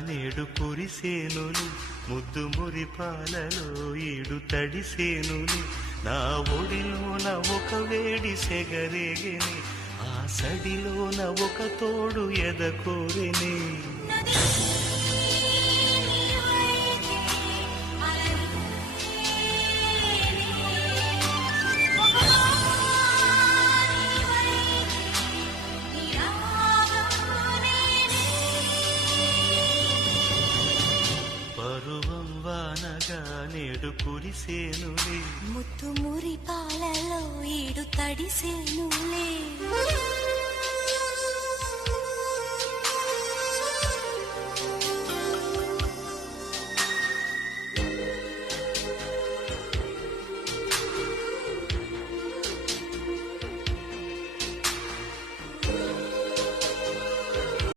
నేడు కురిసేనులి ముద్దు మురిపాలలో ఈడు తడిసేనులి నా ఒడిలోన ఒక వేడి సెగరేగిని ఆ సడిలోన ఒక తోడు ఎదకోరిని పరువం వానగా నేడు కురిసేనులే ముత్తు మురి పాలలో ఈడు తడిసేనులే